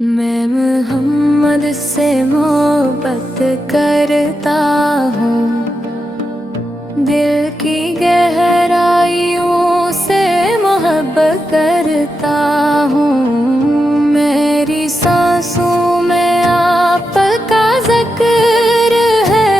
मैं मोहम्मद से मोहब्बत करता हूँ, दिल की गहराइयों से मोहब्बत करता हूँ। मेरी सांसों में आपका जिक्र है,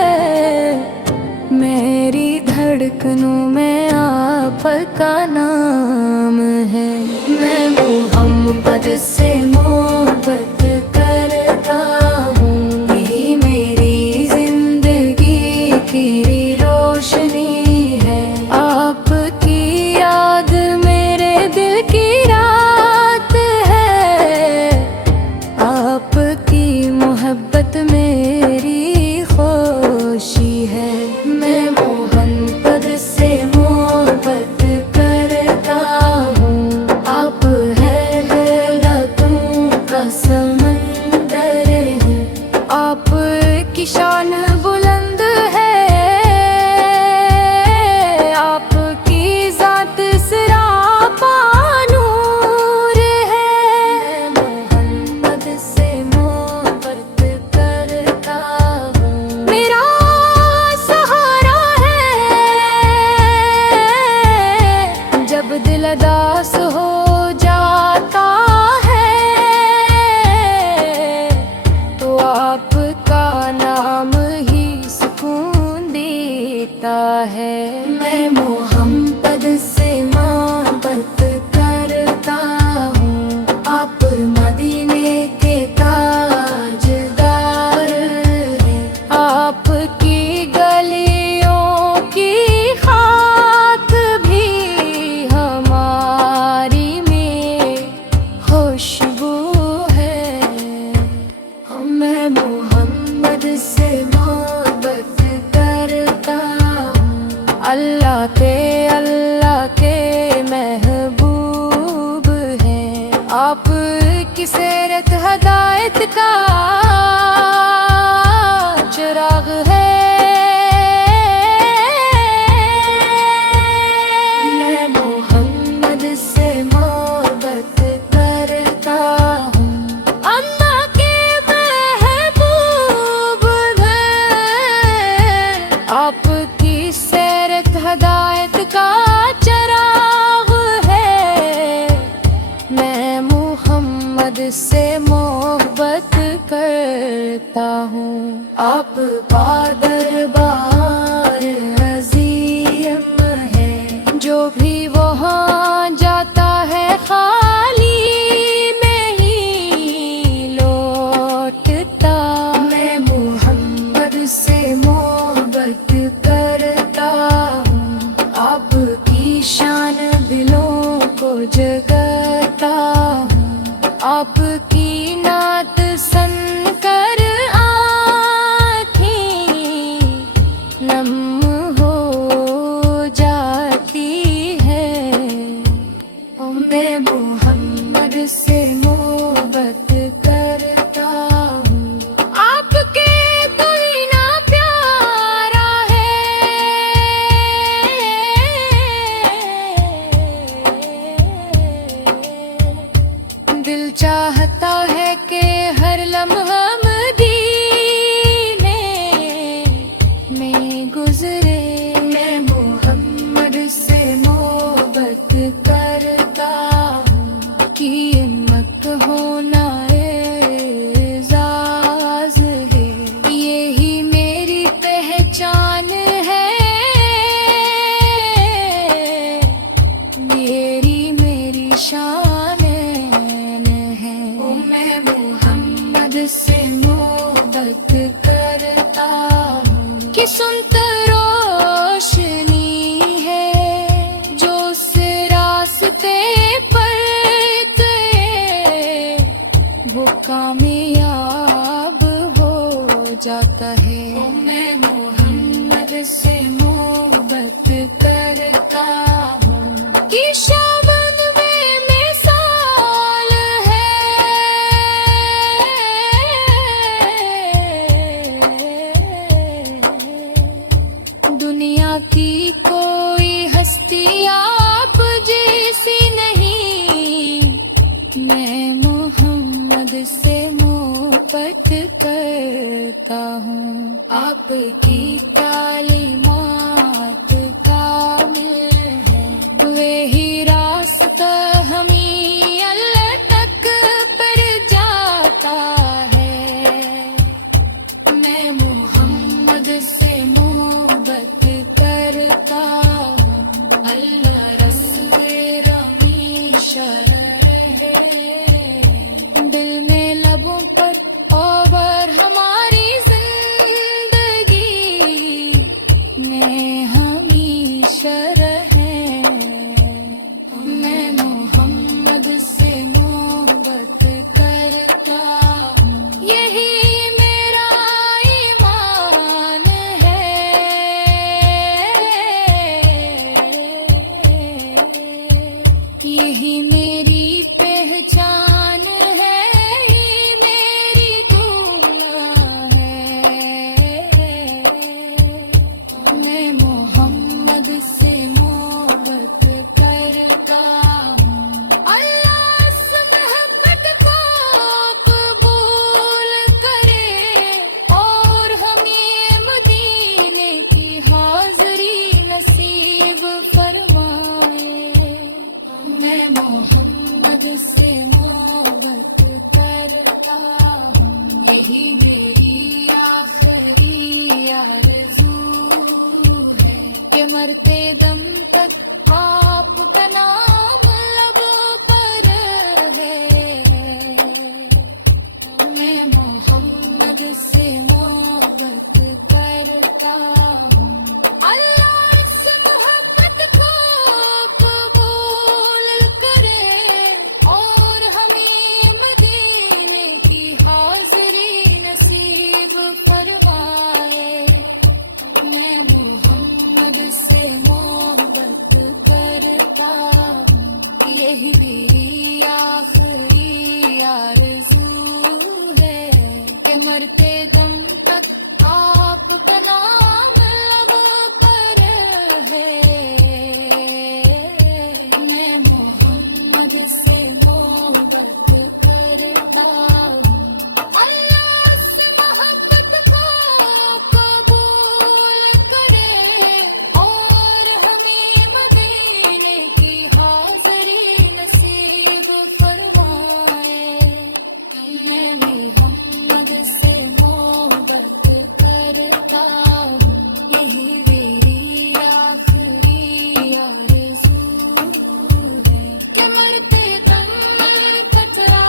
मेरी धड़कनों में आपका नाम है। मैं मोहम्मद से मोहब्बत करता हूँ, यही मेरी जिंदगी की रोशनी है। आपकी याद मेरे दिल की रात है, आपकी मोहब्बत मेरी खुशी है। मैं मोहम्मद से मोहब्बत करता हूँ, आप समंदर है, आपकी शान बुलंद है, आपकी जात सरापा नूर है। मोहम्मद से मोहब्बत करता हूँ, मेरा सहारा है। जब दिल उदास हो जाता आपका नाम ही सुकून देता है। मैं मोहम्मद से मोहब्बत करता हूँ, आप मदीने के ताजदार हैं। आपकी गलियों की खाक भी हमारी में खुशबू है। मैं मोहम्मद से मोहब्बत करता हूँ, अल्लाह के महबूब हैं। आप की सीरत हदायत का चिराग है। मैं मोहम्मद से मोहब्बत करता हूँ, आपकी सीरत हदायत का चिराग है। मैं मोहम्मद से मोहब्बत करता हूँ, आप दरबार अज़ीम है। जो भी वहाँ जाता है खाली में ही लौटता। मैं मोहम्मद से मोहब्बत करता हूँ, आपकी शान दिलों को जगाता हूँ। आपकी नात सुनकर आँखें नम हो जाती है। मैं मोहम्मद से मोहब्बत करता हूँ, आपके दिल चाहता है कि हर लम्हा मदीने में गुजरे। मैं मोहम्मद से मोहब्बत करता हूँ, कि हिम्मत होना एजाज़ है। यही मेरी पहचान है, मेरी शान से मोहब्बत करता हूँ, कि सुनता रोशनी है जो उस रास्ते पर गए वो कामयाब हो जाता है। मैं मोहम्मद से मोहब्बत करता हूँ, कि शाबान में मिसाल है। दुनिया की कोई हस्ती आप जैसी नहीं, मैं मोहम्मद से मोहब्बत करता हूँ। आपकी तालीमात कामिल है, वही रास्ता हमें अल्लाह तक पर जाता है। मैं मोहम्मद से मोहब्बत करता हूँ, अल्लाह रसूल हमेशा रहे दिल में लबों पर और हमारी जिंदगी में हमेशा रहे। मैं मोहम्मद से मोहब्बत करता हूँ, यही मेरा ईमान है। यही मेरी पहचान है, यही मेरी दुआ है। मैं मोहम्मद से मोहब्बत करता हूँ, अल्लाह इस मोहब्बत को कबूल करे और हमें मदीने की हाज़री नसीब फरमाए। मैं मोहम्मद से मोहब्बत करता हूँ, यही मेरी आखिरी आरज़ू है कि मरते दम तक आपका नाम लबों पर है। मैं मोहम्मद से मोहब्बत करता हूँ, अल्लाह इस मोहब्बत को कबूल करे और हमें मदीने की हाज़री नसीब फरमाए। मैं मोहम्मद से मोहब्बत करता हूँ, यही मेरी आखिरी आरज़ू है कि मरते दम तक आपका नाम लबों पर है। मैं मोहम्मद से मोहब्बत करता हूँ, अल्लाह इस मोहब्बत को कबूल करे और हमें मदीने की हाज़री नसीब फरमाए। मैं मोहम्मद से मोहब्बत करता हूँ, यही मेरी आखिरी आरज़ू है कि मरते दम कतरा।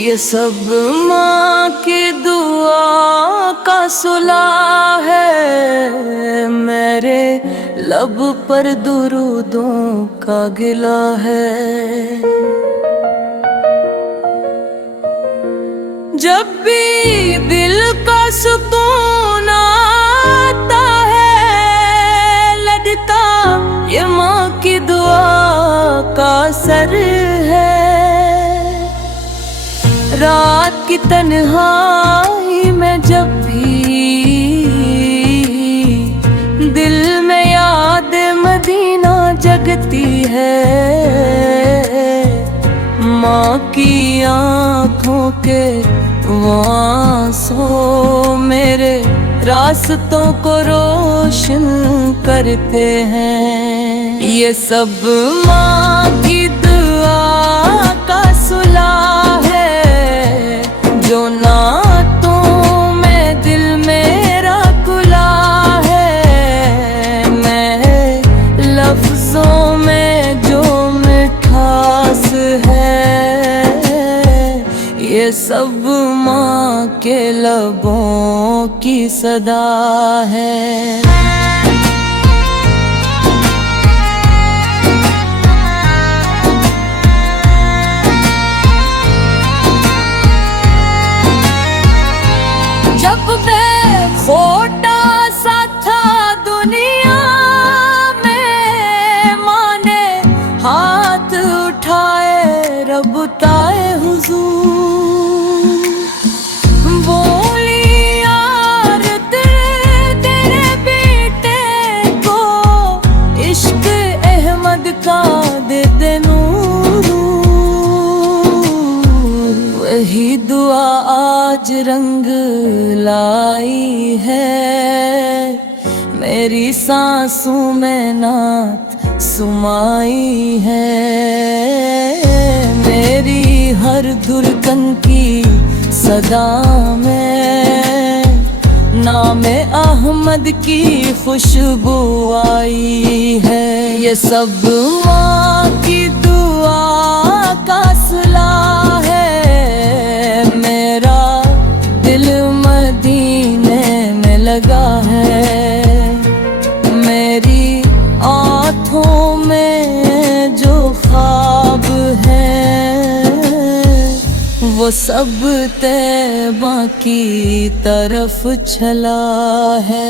ये सब माँ की दुआ का सुला है, मेरे लब पर दुरूदों का गिला है। जब भी दिल का सुकून आता है लगता ये माँ की दुआ का असर है। रात की तन्हाई में जब भी दिल में याद मदीना जगती है, माँ की आँखों के वो आंसू मेरे रास्तों को रोशन करते हैं। ये सब माँ की दुआ का सुला है, जो नातों में दिल मेरा खुला है। मैं लफ्जों में जो मिठास है, ये सब माँ के लबों की सदा है। जब मैं छोटा सा था दुनिया में, माँ ने हाथ उठाए रब ताए हुजूर। वही दुआ आज रंग लाई है, मेरी सांसों में नात समाई है। मेरी हर धड़कन की सदा में नामे अहमद की खुशबू आई है। ये सब माँ की दुआ का सिला है, मेरा दिल मदीने में लगा है। मेरी आँखों में जो ख्वाब है वो सब तैबा की तरफ चला है।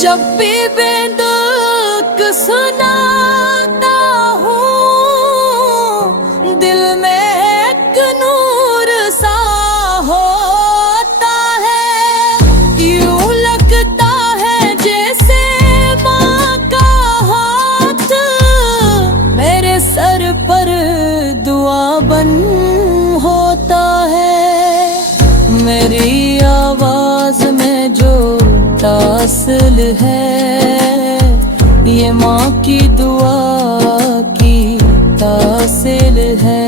जब भी बेदुख सुनाता हूँ, दिल में एक नूर सा होता है। यूं लगता है जैसे माँ का हाथ मेरे सर पर दुआ बन होता है। मेरी आवाज में जो तासिल है, ये माँ की दुआ की तासिल है।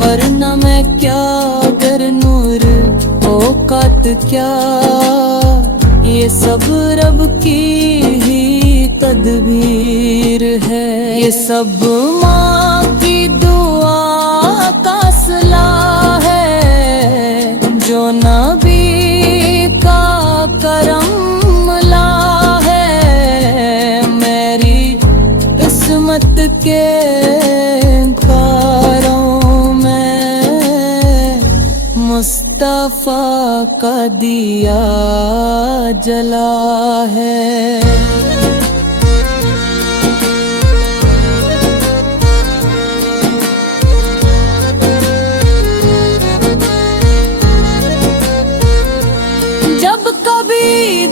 वरना मैं क्या अगर नूर औकात क्या, ये सब रब की ही तदबीर है। ये सब माँ की दुआ का सिला है, जो नबी करम ला है। मेरी किस्मत के कारों में मुस्तफा का दिया जला है।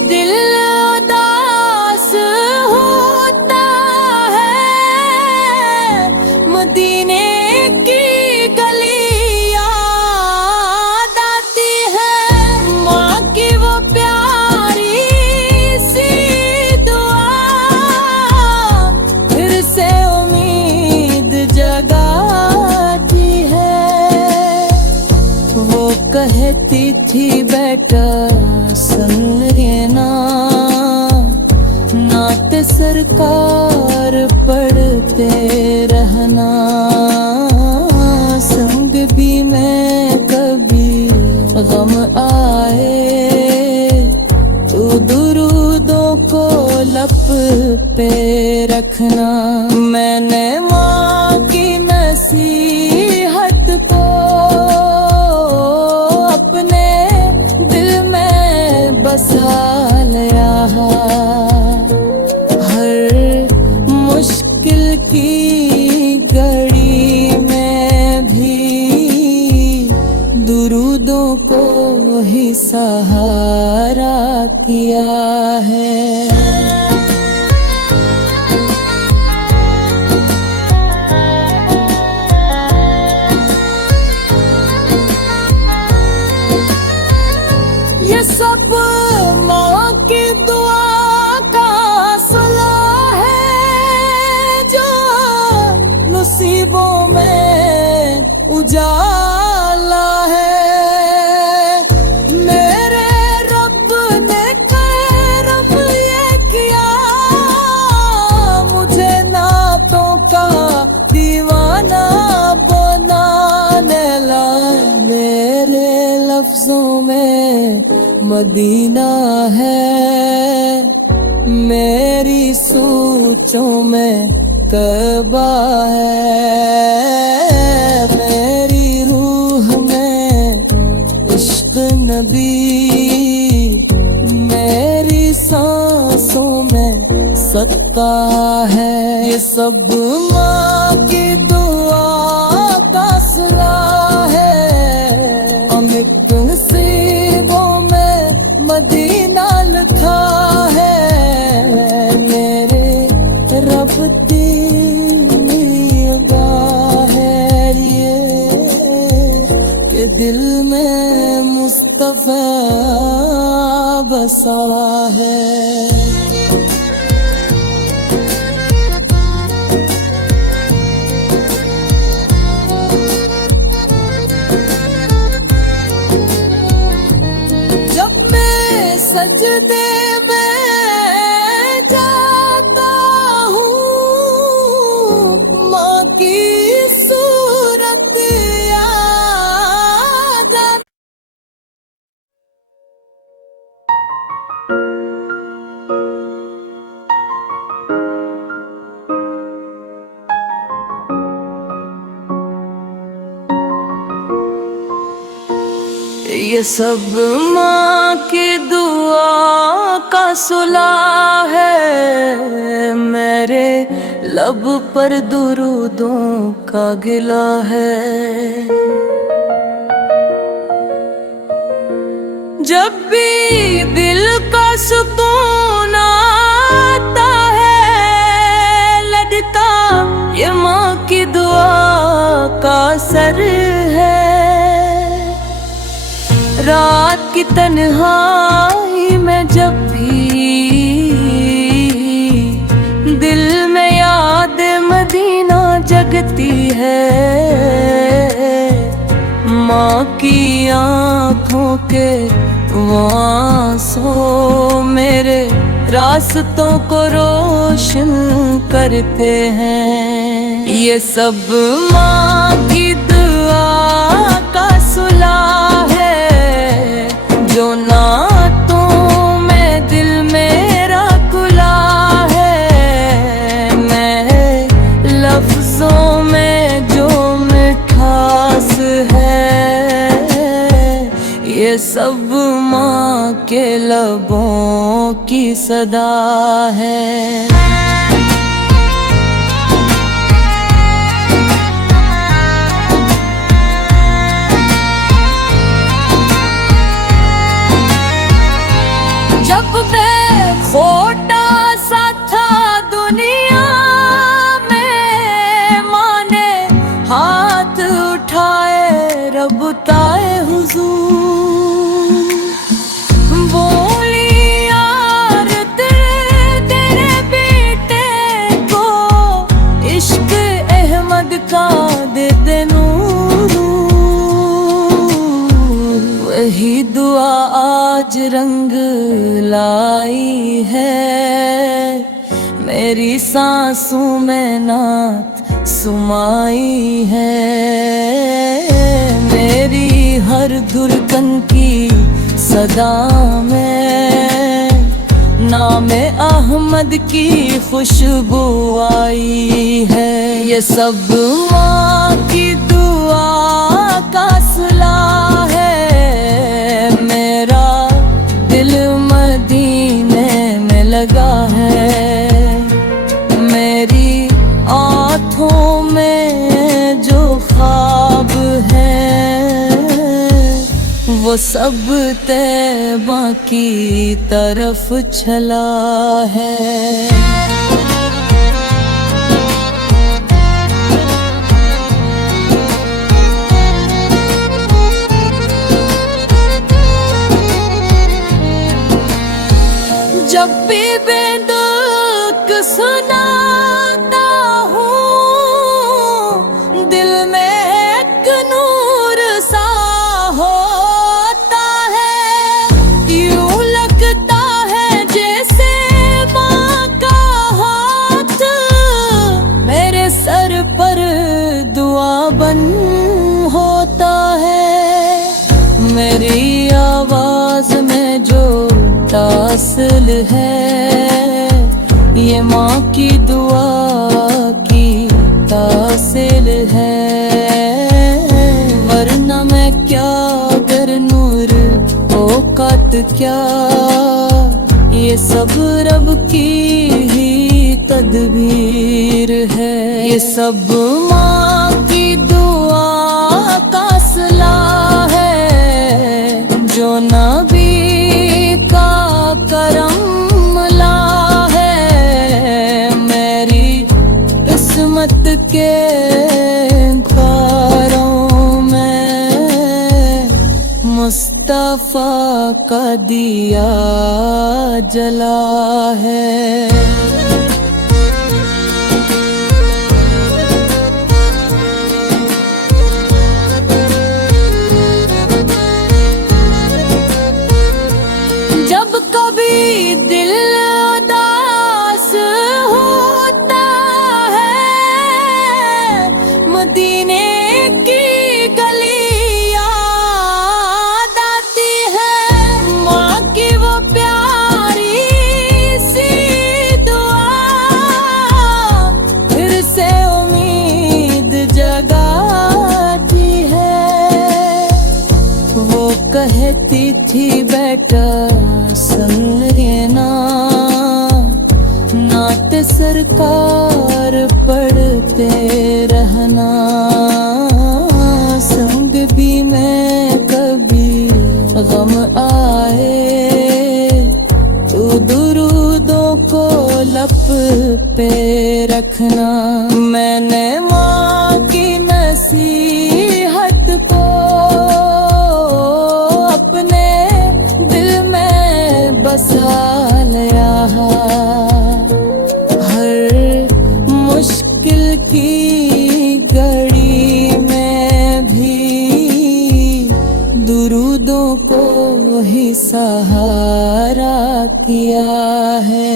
दिल उदास होता है, मदीने की गली याद आती है। माँ की वो प्यारी सी दुआ फिर से उम्मीद जगाती है। वो कहती थी बेटा सुन लेना, नात सरकार पढ़ते रहना। संग भी मैं कभी गम आए, तू दुरूदों को लब पे रखना। मैंने माँ की नसीहत को अपने बसा लिया। हर मुश्किल की घड़ी में भी दुरूदों को ही सहारा किया है। ये सब माँ की दुआ का सिला है, जो नसीबों में उजाला है। मेरे रब ने करम ये किया, मुझे नातों का दीवाना बनाने ला। मेरे लफ्जों में मदीना है, मेरी सोचों में कबा है। मेरी रूह में इश्क नबी, मेरी सांसों में सत्ता है। ये सब माँ की दुआ का सिला है, अमित दिल में मुस्तफा बसा है। जब मैं सजदे में जाता हूँ, माँ की सूरत याद आती। ये सब माँ की दुआ का सुला है, मेरे लब पर दुरूदों का गिला है। जब भी दिल का सुकून आता है, लगता ये माँ की दुआ का असर है। रात की तन्हाई में जब भी दिल में याद मदीना जगती है, माँ की आँखों के वो आंसू मेरे रास्तों को रोशन करते हैं। ये सब माँ की दुआ का सुला है, जो नातों में दिल मेरा खुला है। मैं लफ्जों में जो मिठास है, ये सब माँ के लबों की सदा है। जब मैं छोटा सा था दुनिया में, माँ ने हाथ उठाए रब ताए हुजूर, बोली यार तेरे बेटे को इश्क अहमद का दे दे नूर। वही दुआ आज रंग लाई है, मेरी सांसों में नात सुमाई है। मेरी हर धुरकन की सदा में नामे अहमद की खुशबू आई है। ये सब माँ की दुआ का सिला है, मेरा दिल मदीने में लगा है। मेरी आँखों में जो ख्वाब है, वो सब तैबा की तरफ चला है। जब भी बेदुख सुनाता हूँ, दिल में एक नूर सा होता है। यूं लगता है जैसे माँ का हाथ मेरे सर पर दुआ बन होता है। मेरी आवाज में जो तासिल है, ये माँ की दुआ की तासिल है। वरना मैं क्या अगर नूर औकात क्या, ये सब रब की ही तदबीर है। ये सब माँ की दुआ का सिला है, जो नबी का करम ला है। मेरी किस्मत के कारों में मुस्तफा का दिया जला है। जब कभी दिल उदास होता है, मदीने की गली याद आती है। माँ की वो प्यारी सी दुआ फिर से उम्मीद जगाती है। वो कहती थी बेटा संग रहना, नात सरकार पढ़ते रहना। संग भी मैं कभी गम आए, तो दुरूदों को लप पे रखना। मैंने माँ की नसीहत को अपने बसा लिया। हर मुश्किल की घड़ी में भी दुरूदों को ही सहारा किया है।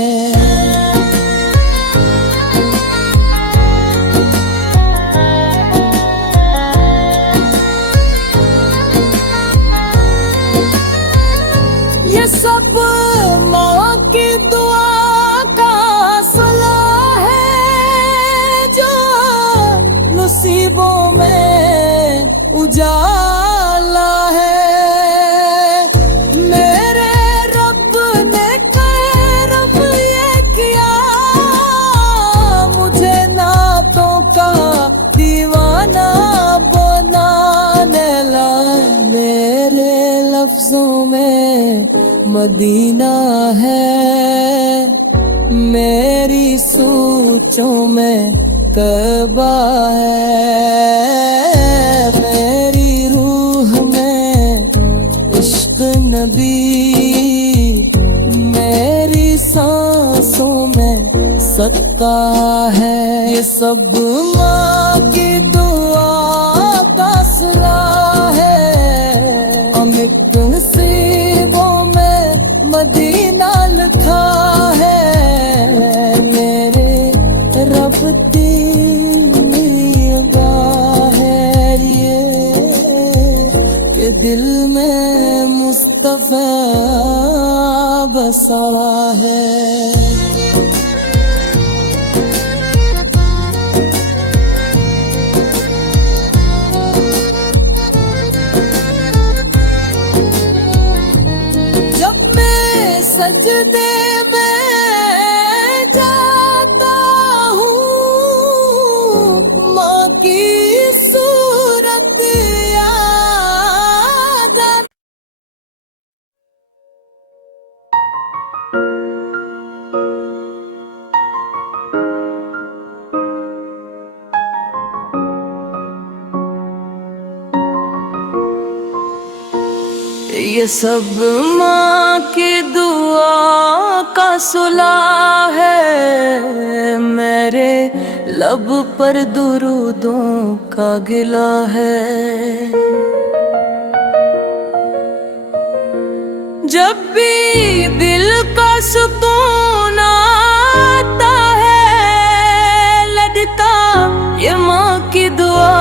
ये सब माँ की दुआ का सिला है, जो मुसीबों में उजाला है। मेरे रब ने करम ये किया, मुझे नातों का दीवाना बनाने लगा। मेरे लफ्जों में मदीना है, मेरी सोचों में कबा है। मेरी रूह में इश्क नबी, मेरी सांसों में सदका है। ये सब माँ की दुआ का सिला है। अमिक नसीबों में मदीना लिखा है। मेरे रब की निगाह है ये, कि दिल में मुस्तफा बसा है। सजदे में जाता हूँ, माँ की सूरत याद आती। ये सब माँ की दुआ का सुला है। मेरे लब पर दुरूदों का गिला है। जब भी दिल का सुकून आता है, लगता ये माँ की दुआ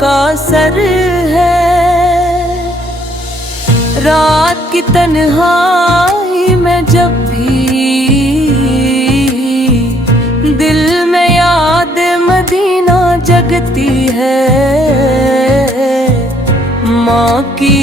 का असर है। रात की तन्हाई में जब भी दिल में याद मदीना जगती है, माँ की